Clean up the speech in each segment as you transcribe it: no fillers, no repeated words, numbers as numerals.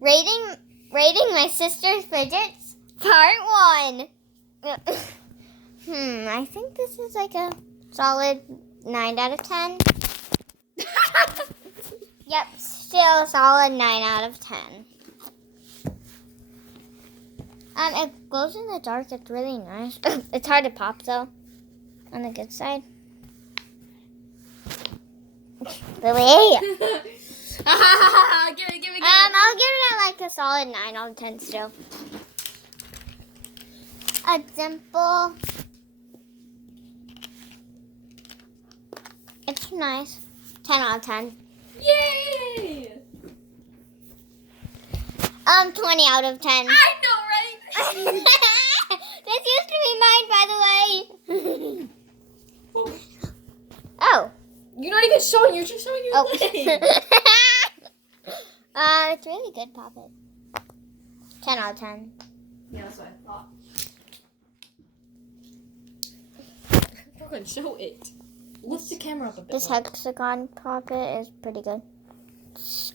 Rating my sister's fidgets, part 1. I think this is like a solid 9 out of 10. Yep, still a solid 9 out of 10. It glows in the dark. It's really nice. It's hard to pop though. On the good side. Really? Give it. I'll give it like a solid 9 out of 10 still. A dimple. It's nice. 10 out of 10. Yay! 20 out of 10. I know, right? This used to be mine, by the way. Oh. You're not even showing. You're just showing your leg. It's really good, Pop It. 10 out of 10. Yeah, that's what I thought. Brooklyn, show it. Lift the camera up a bit. This hexagon Pop It is pretty good.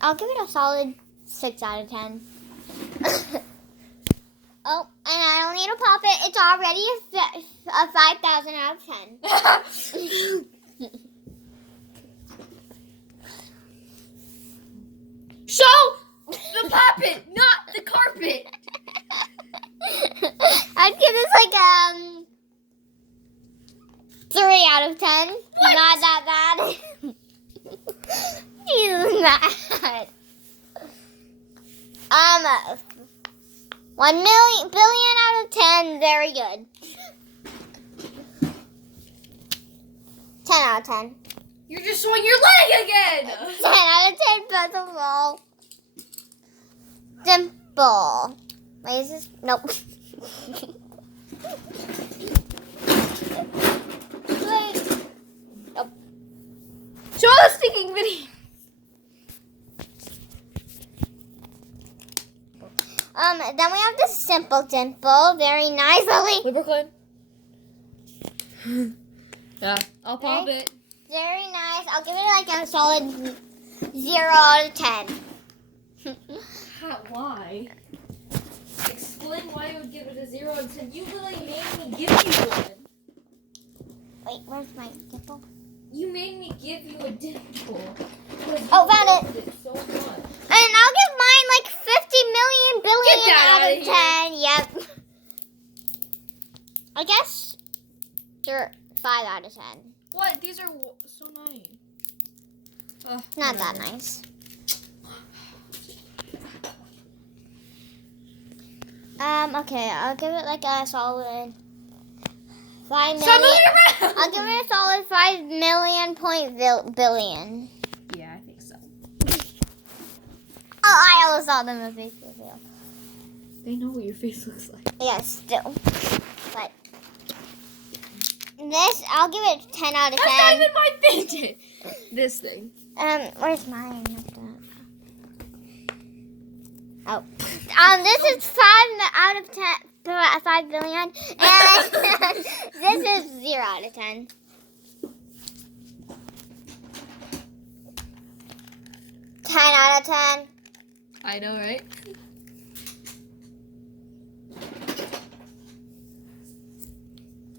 I'll give it a solid 6 out of 10. Oh, and I don't need to pop it. It's already a 5,000 out of 10. Show the puppet, not the carpet. I'd give this like 3 out of 10. What? Not that bad. He's mad. 1 billion out of 10. Very good. 10 out of 10. You're just showing your leg again. 10 out of 10, both of all. Dimple. Wait, is this? Nope. Wait. Nope. Show the speaking video. Then we have the simple dimple. Very nice, Lily. Wait, Brooklyn. Yeah, I'll pop Okay. it. Very nice. I'll give it like a solid 0 out of 10. Why? Explain why you would give it a 0 out of 10. You literally made me give you one. Wait, where's my dimple? You made me give you a dimple. Oh, found it. So much. And I'll give mine like 50 million billion Get that out outta of here. 10. Yep. I guess 5 out of 10. What? These are so nice. Not that nice. Okay, I'll give it like a solid 5 Stop million. moving around. I'll give it a solid 5 million billion. Yeah, I think so. Oh, I almost saw them in face reveal. They know what your face looks like. Yeah, still. But this, I'll give it 10 out of 10. That's not even my fidget. This thing. Where's mine? Oh. This is 5 out of 10. 5 billion. And this is 0 out of 10. Out of 10. I know, right?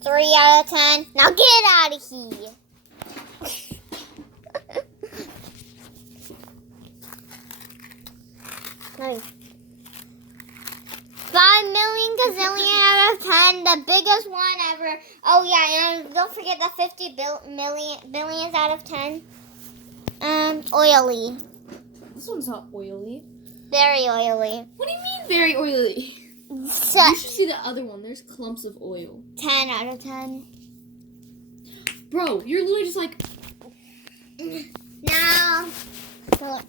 Three out of 10. Now get out of here. Nice. 5 million gazillion out of 10. The biggest one ever. Oh yeah, and don't forget the 50 billions out of 10. Oily. This one's not oily. Very oily. What do you mean very oily? So, You should see the other one. There's clumps of oil. 10 out of 10. Bro, you're literally just like... Now, so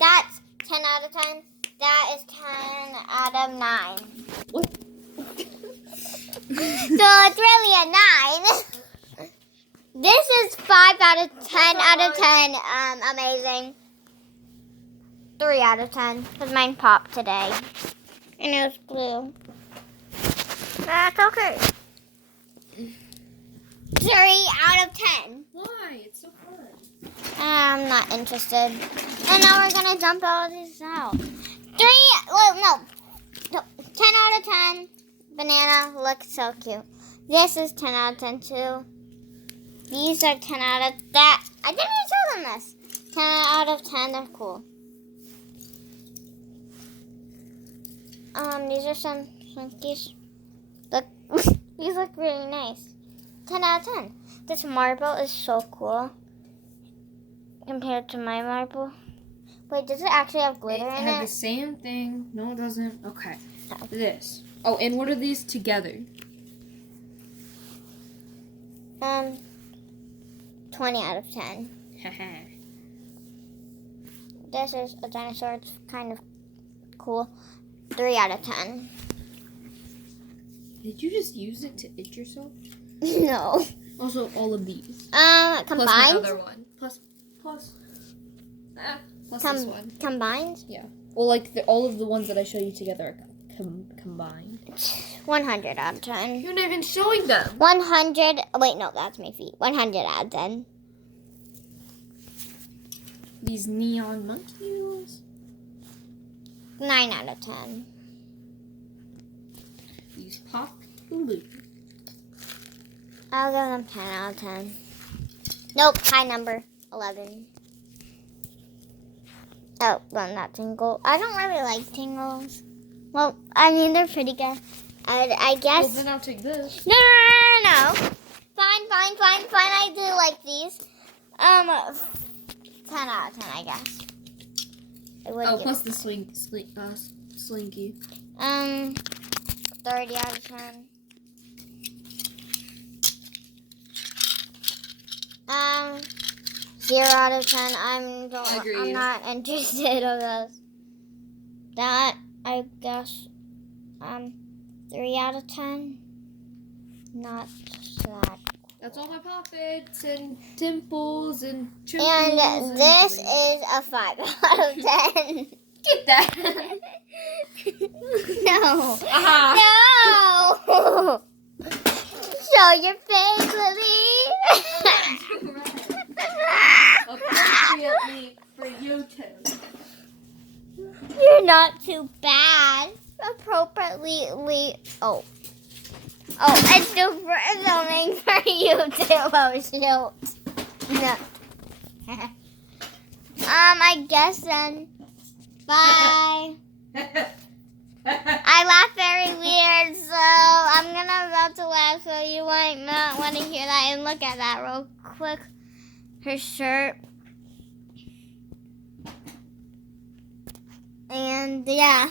that's 10 out of 10. That is 10 out of 9. What? So it's really a 9. This is 5 out of 10 out of 10. Amazing. 3 out of 10. Because mine popped today. And it was glue. That's okay. 3 out of 10. Why? It's so fun. I'm not interested. And now we're going to dump all this out. 10 of 10. Banana looks so cute. This is 10 out of 10 too. These are 10 out of that. I didn't even show them this. 10 out of 10. They're cool. These are some Slinkies. Look, these look really nice. 10 out of 10. This marble is so cool compared to my marble. Wait, does it actually have glitter in It has the it? same thing. No, it doesn't. Okay. This. Oh, and what are these together? 20 out of 10. This is a dinosaur. It's kind of cool. 3 out of 10. Did you just use it to itch yourself? No. Also, all of these. Combined? Plus my other one. Plus this one. Combined? Yeah. Well, like all of the ones that I showed you together are combined. 100 out of 10. You're not even showing them. 100. Wait, no, that's my feet. 100 out of 10. These neon monkeys. 9 out of 10. These pop balloons. I'll give them 10 out of 10. Nope, high number. 11. Oh, well, not tingle. I don't really like tingles. Well, I mean, they're pretty good. I guess. Well, then I'll take this. No. Fine. I do like these. 10 out of 10, I guess. I would give plus the slinky. 30 out of 10. 0 out of 10. I'm not interested in those. That, I guess, 3 out of 10. Not that. That's all my poppets and dimples and trimples. And this is a 5 out of 10. Get that. No. Uh-huh. No. Show your face, Lily. Appropriately for YouTube. You're not too bad. Appropriately. Oh, it's super filming for YouTube. Oh, shoot. No. I guess then. Bye. I laugh very weird, so I'm about to laugh, so you might not want to hear that. And look at that real quick. Her shirt. And yeah.